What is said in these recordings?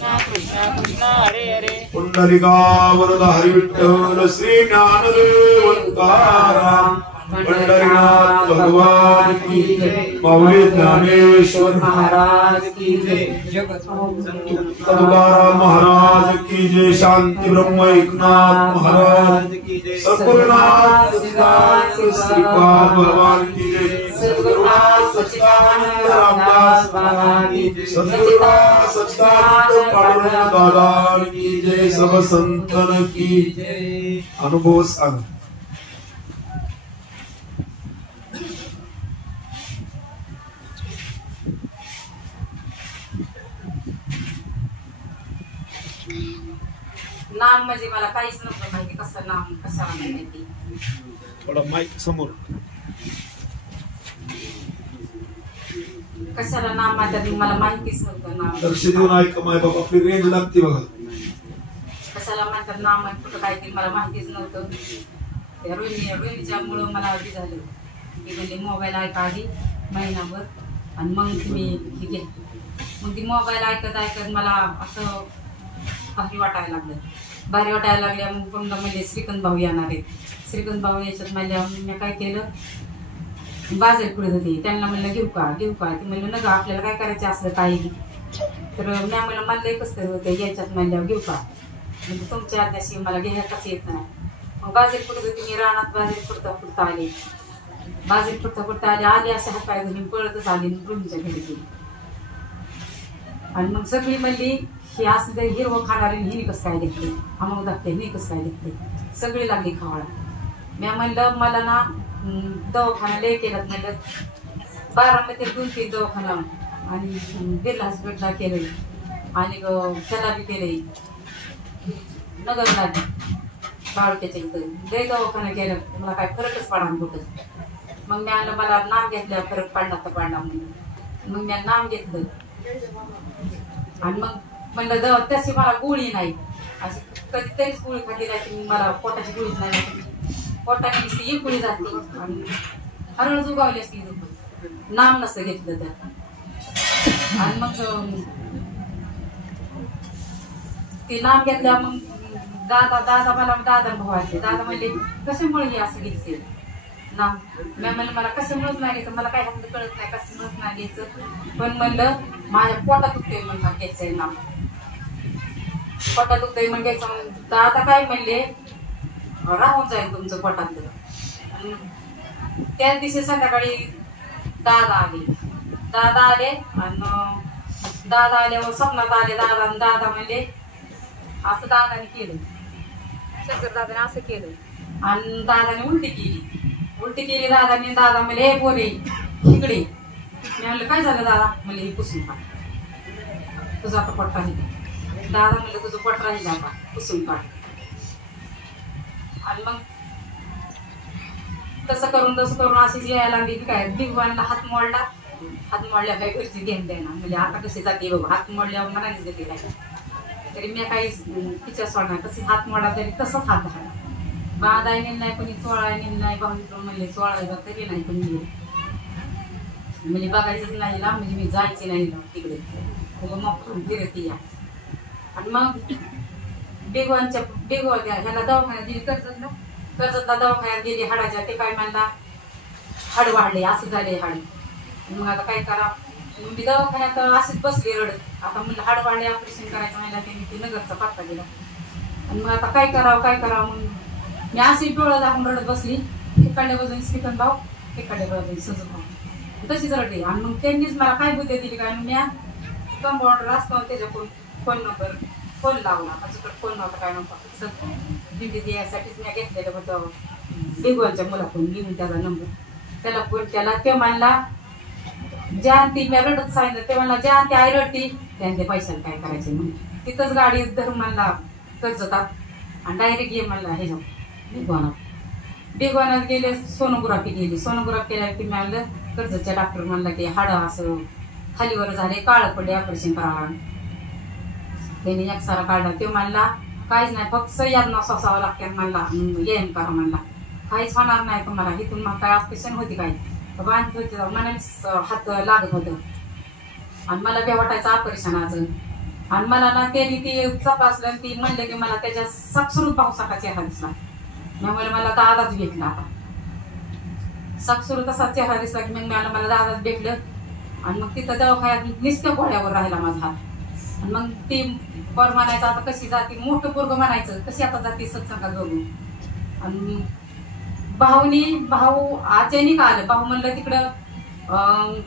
कृष्ण कृष्ण हरे हरे पुंडलिका वरद हरि विठ्ठल श्री ज्ञानदेव तुकाराम पंढरीनाथ भगवान की जय माऊली ज्ञानेश्वर महाराज की जय तुकाराम महाराज की जय शांति ब्रह्म एकनाथ महाराज की जय सद्गुरुनाथ सच्चिदानंद श्रीपाद भगवान की जय सद्गुरुनाथ सच्चिदानंद रामदास बाबा की जय सद्गुरुनाथ सच्चिदानंद पांडुरंग दादा की जय सब संतन की जय अनुभव सांग नाम म्हणजे मला काहीच नव्हतं माहिती कसं नाम कशाला माहिती थोडा माईक समोर कशाला नाम माहिती मला माहितीच नव्हतं नाम लक्ष देऊन ऐका माय बाबा आपली रेंज लागते बघा कशाला म्हणतात नाम कुठं काय ते मला माहितीच नव्हतं त्या रोहिणीच्या मुळे मला आधी झालं की म्हणजे मोबाईल ऐका आधी महिनाभर आणि मग तुम्ही हे घे मग ती मोबाईल ऐकत मला असं भारी वाटायला लागल्या मग पुन्हा म्हणजे श्रीकांत भाऊ येणार आहेत श्रीकांत भाऊ याच्यात माझ्या मी काय केलं बाजार पुढे होते त्यांना म्हणलं घेऊ का ते म्हणलं न गा आपल्याला काय करायचं असलं काही तर मी म्हणलं मला एकच तर होते याच्यात म्हणल्यावर घेऊ का म्हणजे तुमच्या आज्ञाशी मला घ्यायलाच येत नाही मग बाजार पुढे होते मी रानात बाजार पुरता आले असे हात पाय घालून पळतच आले रुमच्या घरी गेली आणि मग सगळी म्हणली हे असं तरी हिरवं खाणारे हिने कसं काय घेतले अमोग दाखते हिने कसं काय घेतले सगळी लागली खावाळा मी म्हणलं मला ना दवाखाना लय केलं म्हणलं बारामध्ये 2-3 दवाखाना आणि बिर्ला हॉस्पिटलला केलं आणि त्याला बी केलंय नगरला बाळक्याच्या इथं लय दवाखाना केलं मला काय फरकच पडा कुठं मग मी आणलं मला नाम घेतलं फरक पडला तर पडला म्हणून मग मी नाम घेतलं आणि मग म्हणलं तशी मला गोळी नाही अशी कधीतरीच गोळी खाल्ली नाही मला पोटाची गोळीच नाही पोटाची नुसती एक गोळी जाते आणि हरळ उगावली असती नाम नसतं घेतलं तर आणि मग ते नाम घेतल्या मग दादा मला दादा भावायचे दादा म्हणले कशामुळे हे असं घ्यायचे नाम मी म्हणलं मला कशामुळेच नाही घ्यायचं मला काय हात कळत नाही कशामुळेच नाही घ्यायचं पण म्हणलं माझ्या पोटात दुखतोय म्हणतात घ्यायचंय नाम पोटात दुखतोय मग घ्यायचं दादा काय म्हणले राहून जाईल तुमचं पोटातलं त्याच दिवशी संध्याकाळी दादा आले आणि दादा आल्यावर स्वप्नात आले दादा म्हणले असं दादाने केलं शंकर दादाने असं केलं आणि दादाने उलटी केली दादाने दादा म्हणले हे पोरे इकडे मी म्हणलं काय झालं दादा म्हणले हे पुसून काढ तुझा आता पोट राहील दादा म्हणलं तुझं पोट राहील आता पुसून काढ आणि मग तसं करून अशीच यायला लागली की काय बिगवानला हात मोडल्या काही घरची घेऊन द्यायला म्हणजे आता कशी जाते बघ हात मोडल्यावर मनालीच देते काय तरी मी काही तिच्या सोडणार तसे हात मोडा तरी तसंच हात झाला बांधाय नेल नाही कोणी चोळाय नेल नाही बांधून म्हणले चोळायला तरी नाही कोणी म्हणजे बघायचंच नाही ना म्हणजे मी जायचे नाही तिकडे मग फिरती या आणि मग बेगवान ह्याला दवाखान्यात गेली कर्जतला दवाखान्यात गेली हाडाच्या ते काय म्हणला हाड वाढले असं झाले हाड मग आता काय करा मी दवाखान्यात अशीच बसली रडत आता म्हणलं हाड वाढले ऑपरेशन करायचं म्हणलं ते नगरचा पत्ता गेला आणि मग आता काय करावं म्हणून मी अशी डोळं दाखवून रडत बसली एखाद्या बाजूने श्रीकांत भाऊ एखाद्या बाजूने सजू भाऊ तशीच रडली आणि मग त्यांनीच मला काय बुद्धी दिली काय मी कंपाऊंडर असतो त्याच्या फोन लावला माझ्याकडे फोन नव्हता काय नव्हता दिंडी द्यायसाठीच मी घेतलेलं होतं बेगवानच्या मुलाकडून लिहून त्याचा नंबर त्याला फोन केला ते म्हणला जयंती मी रडत सांगितलं ते म्हणला जयंती आई रडती त्यांच्या पैशाला काय करायचे म्हणून तिथंच गाडी धरून म्हणला कर्जतात आणि डायरेक्ट ये म्हणला हे जाऊ बेगवानात गेले सोनोग्राफी केल्या की मी आणलं कर्जच्या डॉक्टर म्हणला की हाडं असं खालीवर झाले काळं पडले ऑपरेशन करावं त्यांनी एक्सरा काढला ते म्हणला काहीच नाही फक्त सह्याद्ना सोसावं लागते म्हणला येम करा म्हणला काहीच होणार नाही तुम्हाला इथून मग काय ऑपरेशन होती काय बांधत होते मनानेच हात लागत होतं आणि मला बे वाटायचं ऑपरेशनाचं आणि मला ना त्यांनी ती तपासलं आणि ती म्हणले की मला त्याच्या साक्षरूप भाऊसाका चेहरा दिसला. त्यामुळे मला दादाच भेटला. आता साक्षरू तसा चेहरा दिसला की मग मला दादाच भेटलं. आणि मग तिथं दवाखान्यात निस्त्या गोळ्यावर राहिला माझा हात. आणि मग ती पर म्हणायचं आता कशी जाते, मोठं पोरग म्हणायचं कशी आता जाते सत्संगात बघून. आणि भाऊ अचानक आलं. भाऊ म्हणलं तिकडं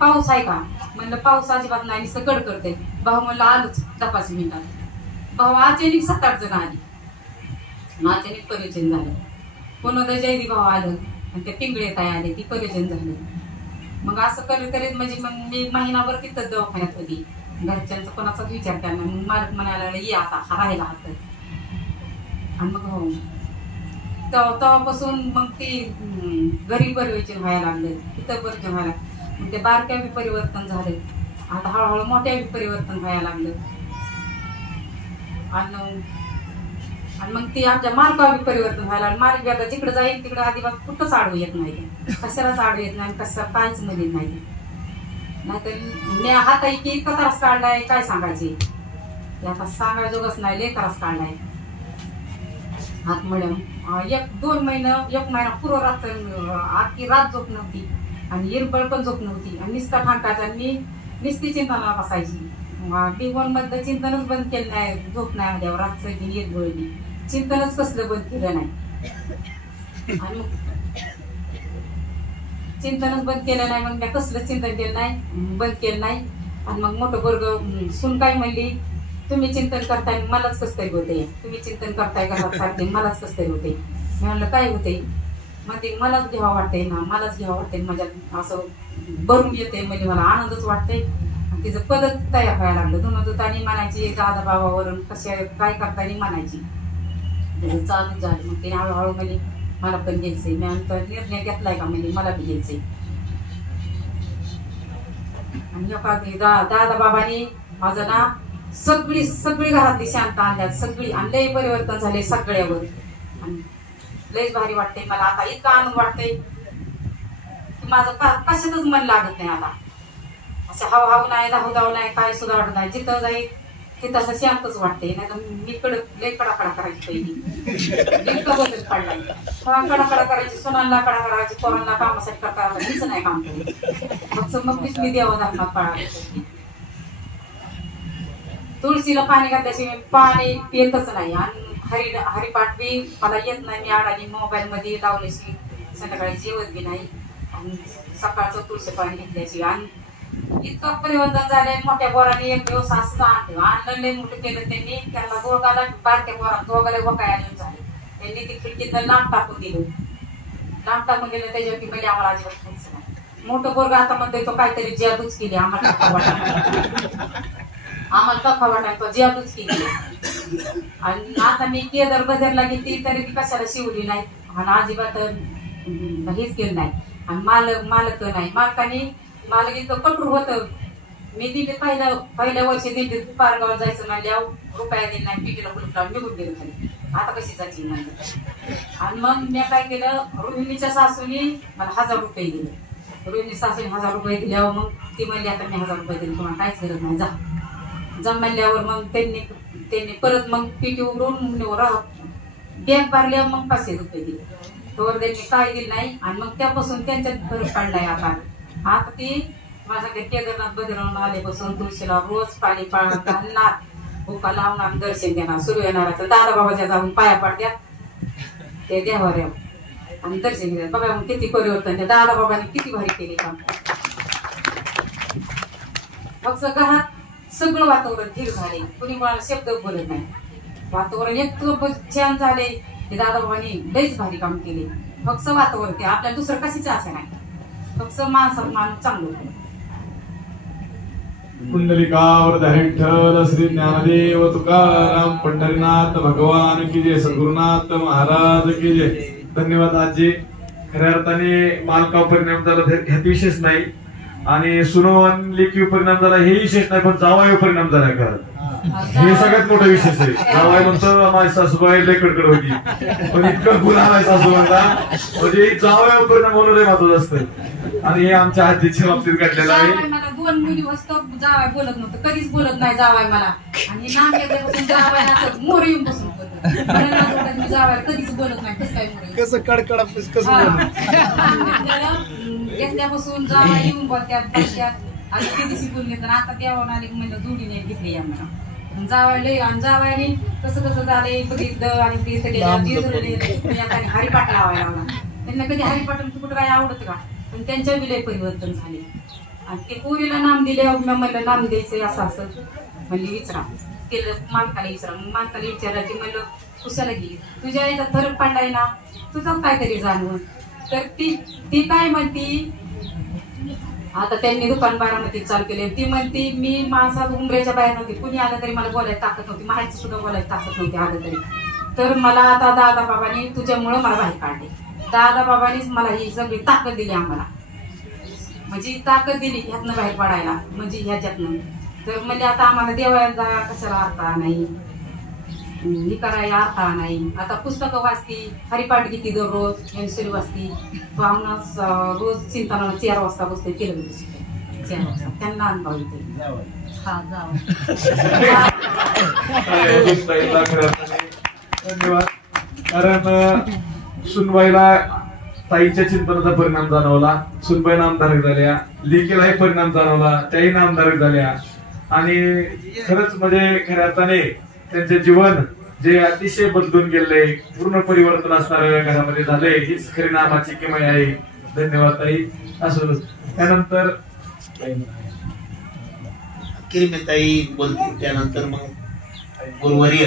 पाऊस आहे का, म्हणलं पाऊस अजिबात नाही, नुसतं कडकडते. भाऊ म्हणलं आलोच 10-5 मिनिटात. भाऊ अचानक 7-8 जण आली. अचानक परिचय झालं. पुन्हा जयदी भाऊ आलं आणि ते पिंगळे ताई आले, ती परिचय झालं. मग असं करीत म्हणजे मग मी महिनाभर तिथंच दवाखान्यात होती. घरच्यांचा कोणाचाच विचार केला नाही. मग मालक म्हणायला ये आता हा राहिला हात. आणि मग हो तेव्हापासून मग ती घरी परिवर्तन व्हायला लागले, तिथं परिवर्तन व्हायला. मग ते बारक्या बी परिवर्तन झाले. आता हळूहळू मोठ्या बी परिवर्तन व्हायला लागलं. आणि मग ती आमच्या मालकावर बी परिवर्तन व्हायला लागलं. मालक आता जिकडे जाईल तिकडे अजिबात कुठंच आडू येत नाही, कशालाच आडू येत नाही, कशा काहीच मध्ये नाही. नाहीतर मी हाताई की इतका त्रास काढलाय काय सांगायचे. आता सांगायजोगच नाही, लय त्रास काढलाय हात. मॅडम 1-2 महिना पूर्व आखी रात झोप नव्हती आणि इरबळ पण झोप नव्हती. आणि निस्ता ठाणकायचा. मी निस्ती चिंतनाला बसायची. B1 मधलं चिंतनच बंद केलं नाही. झोप नाही आल्यावर रात्र इरबळली, चिंतनच कसलं बंद केलं नाही. आणि मग चिंतनच बंद केलं नाही. मग मी कसलं चिंतन केलं नाही, बंद केलं नाही. आणि मग मोठं वर्ग सुन काय म्हणली, तुम्ही चिंतन करताय मलाच कसं तरी होते, तुम्ही चिंतन करताय घरात सारखे मलाच कसं तरी होते. मी म्हणलं काय होते, मग ते मलाच घ्यावं वाटतंय ना, मलाच घ्यावं वाटतंय. माझ्यात असं भरून येते, म्हणजे मला आनंदच वाटतंय. आणि तिचं पदच तयार व्हायला लागलं. दुतानी म्हणायची दादा बाबावरून कशा काय करताना म्हणायची. चालूच झालं. मग ते हळूहळू म्हणजे मला पण घ्यायचंय. मी निर्णय घेतलाय का म्हणजे मला बी घ्यायचंय. आणि दादा बाबांनी माझं ना सगळी घरातली शांत आणल्यात, सगळी. आणि लय परिवर्तन झाले सगळ्यावर. आणि लयच भारी वाटतंय मला आता. इतका आनंद वाटतंय की माझं कशातच मन लागत नाही आता. असं हाव नाही, धाव नाही, काय सुद्धा वाटत नाही. जिथं जाईल तिथं असं शांतच वाटतंय. नाही तर मी लय कडाकडा करायची पहिली, इतका बदल पडलाय. कडाकडा करायची, सोनाला कडा करायची, पोरांना कामासाठी करता हीच नाही काम केलं. फक्त मग मी देवा धर्मात पाळायचं. तुळशीला पाणी घातल्याशिवाय पाणी पितच नाही. आणि हरिपाठ बी मला येत नाही. मी आडाली मोबाईल मध्ये लावल्याशी संध्याकाळी जेवत बी नाही. आणि सकाळचं तुळशी पाणी घेतल्याशिवाय. आणि इतकं परिवर्तन झालंय. मोठ्या पोरांनी एक दिवस असं आणलं, लय मोठं केलं त्यांनी. त्याला दोघाला बारक्या पोरांना दोघाला वकाय आले झाले. त्यांनी ती खिडकीतनं लांब टाकून दिलं. त्याच्यावरती म्हणजे आम्हाला अजिबात खायचं नाही. मोठं पोरग आता मध्ये तो काहीतरी जादूच केली. आम्हाला टक्का वाटाय तो जादूच केली. आणि आता मी केदर बदरला गेली तरी ती कशाला शिवली नाही. आणि अजिबात हेच केलं नाही. आणि मालक नाही. मालक इतकं कठोर होतं. मी दिले पहिल्या वर्षी दिली पारगावर जायचं म्हणल्यावर रुपया दिला नाही. पिटीला बुलटा निघून गेलं खाली. आता कशी जायची म्हणलं. आणि मग मी काय केलं, रोहिणीच्या सासूनी मला 1000 रुपये दिले. रोहिणी सासूने 1000 रुपये दिल्यावर मग ती म्हणली आता मी 1000 रुपये दिले, तुम्हाला काहीच गरज नाही, जा म्हणल्यावर मग त्यांनी परत मग पिटी उघडून बॅग भरल्यावर मग 500 रुपये दिले. तर त्यांनी काय दिलं नाही. आणि मग त्यापासून त्यांच्यात फरक पडलाय. आता ती माझ्याकडे केदारनाथ बद्रीनाथ आल्यापासून तुळशीला रोज पाणी घालणार, भुका लावणार, दर्शन देणार. सूर्य येणाराचं दादा बाबाच्या जाऊन पाया पडत्यात ते देवावर आणि दर्शन घेतात. बघा मग किती परिवर्तन त्या दादा बाबांनी किती भारी केले काम. मग घरात सगळं वातावरण धीर झाले. कुणी कोणाला शब्द बोलत नाही. वातावरण इतकं छान झाले की दादा बाबांनी लईच भारी काम केले. फक्त वातावरण ते आपल्याला दुसरं कशाच असं नाही, फक्त माणसात माणूस चांगलं होतं. पुंडलिकावर विठ्ठल श्री ज्ञानदेव तुकाराम पंढरीनाथ भगवान की जय, सद्गुरुनाथ महाराज की जय. धन्यवाद आजी. खऱ्या अर्थाने मालका परिणाम झाला ह्यात विशेष नाही. आणि सुनवन लेखी परिणाम झाला हे विशेष नाही, पण जावाई परिणाम झाला घरात हे सगळ्यात मोठा विशेष आहे. जावाई म्हणतो माझी सासूबाई लय कडकड होती, पण इतकं गुण आलाय सासूबाईला म्हणजे जावाई परिणाम होणं लय महत्वाचं असतं. आणि हे आमच्या आजीच्या बाबतीत घडलेलं आहे. 2 मुली वस्तू जावाय बोलत नव्हतं, कधीच बोलत नाही जावाय मला. आणि नाम घेतल्यापासून जावाय असं मोर येऊन बसून होतं. मी जावाय कधीच बोलत नाही, कसं काय मोर कसं कडकडा कसं घेतल्यापासून जावाय येऊन बोलत्यात बसत्यात आणि कधी शिकून घेतात. आता देवावर आले की म्हणलं जोडीने घेतली या मला जावायला. आणि जावायने कसं कसं झालंय बघितलं आणि तिथं गेल्या हरिपाठ लावायला लावला. त्यांना कधी हरिपाठ कुठं काय आवडत का, पण त्यांच्या विलय परिवर्तन झाले. आणि ते पोरीला नाम दिले, म्हणलं नाम द्यायचं असं असं म्हणली विचारा केलं मालकाला विचारा. मग मालकाला विचारायची म्हणलं कुशाला गेली, तुझ्या याचा फरक पडलाय ना, तुझं काय तरी जाणवं. तर ती काय म्हणती, आता त्यांनी दुकान बारामतीत चालू केले. ती म्हणती मी माणसात उमऱ्याच्या बाहेर नव्हती, कुणी आलं तरी मला बोलायला ताकद नव्हती, माहिती सुद्धा बोलायला ताकद नव्हती आलं तरी. तर मला आता दादाबाबांनी तुझ्यामुळं मला बाहेर काढले. दादाबाबांनीच मला ही सगळी ताकद दिली आम्हाला, म्हणजे ताकद दिली ह्यातनं बाहेर पडायला, म्हणजे ह्याच्यातनं. तर म्हणजे आता आम्हाला देवाला कशाला अर्थ नाही, ही करायला अर्थ नाही. आता पुस्तकं वाचती, हरिपाठ घेते दररोज, एमसीडी वाचती. पाहुणाच रोज चिंतनाला 4 वाजता बसते, केलं 4 वाजता त्यांना अनुभव येते. हा जावं धन्यवाद. कारण सुनबाईला ताईच्या चिंतनाचा परिणाम जाणवला, सुनबाई नामधारक झाल्या, लेकीलाही परिणाम जाणवला, त्याही नामधारक झाल्या. आणि खरंच म्हणजे खऱ्या अर्थाने त्यांचे जीवन जे अतिशय बदलून गेले, पूर्ण परिवर्तन असणाऱ्या घरामध्ये झाले, हीच खरी नामाची किमया आहे. धन्यवाद ताई. असं त्यानंतर किरमिताई बोलते, त्यानंतर मग गुरुवर्य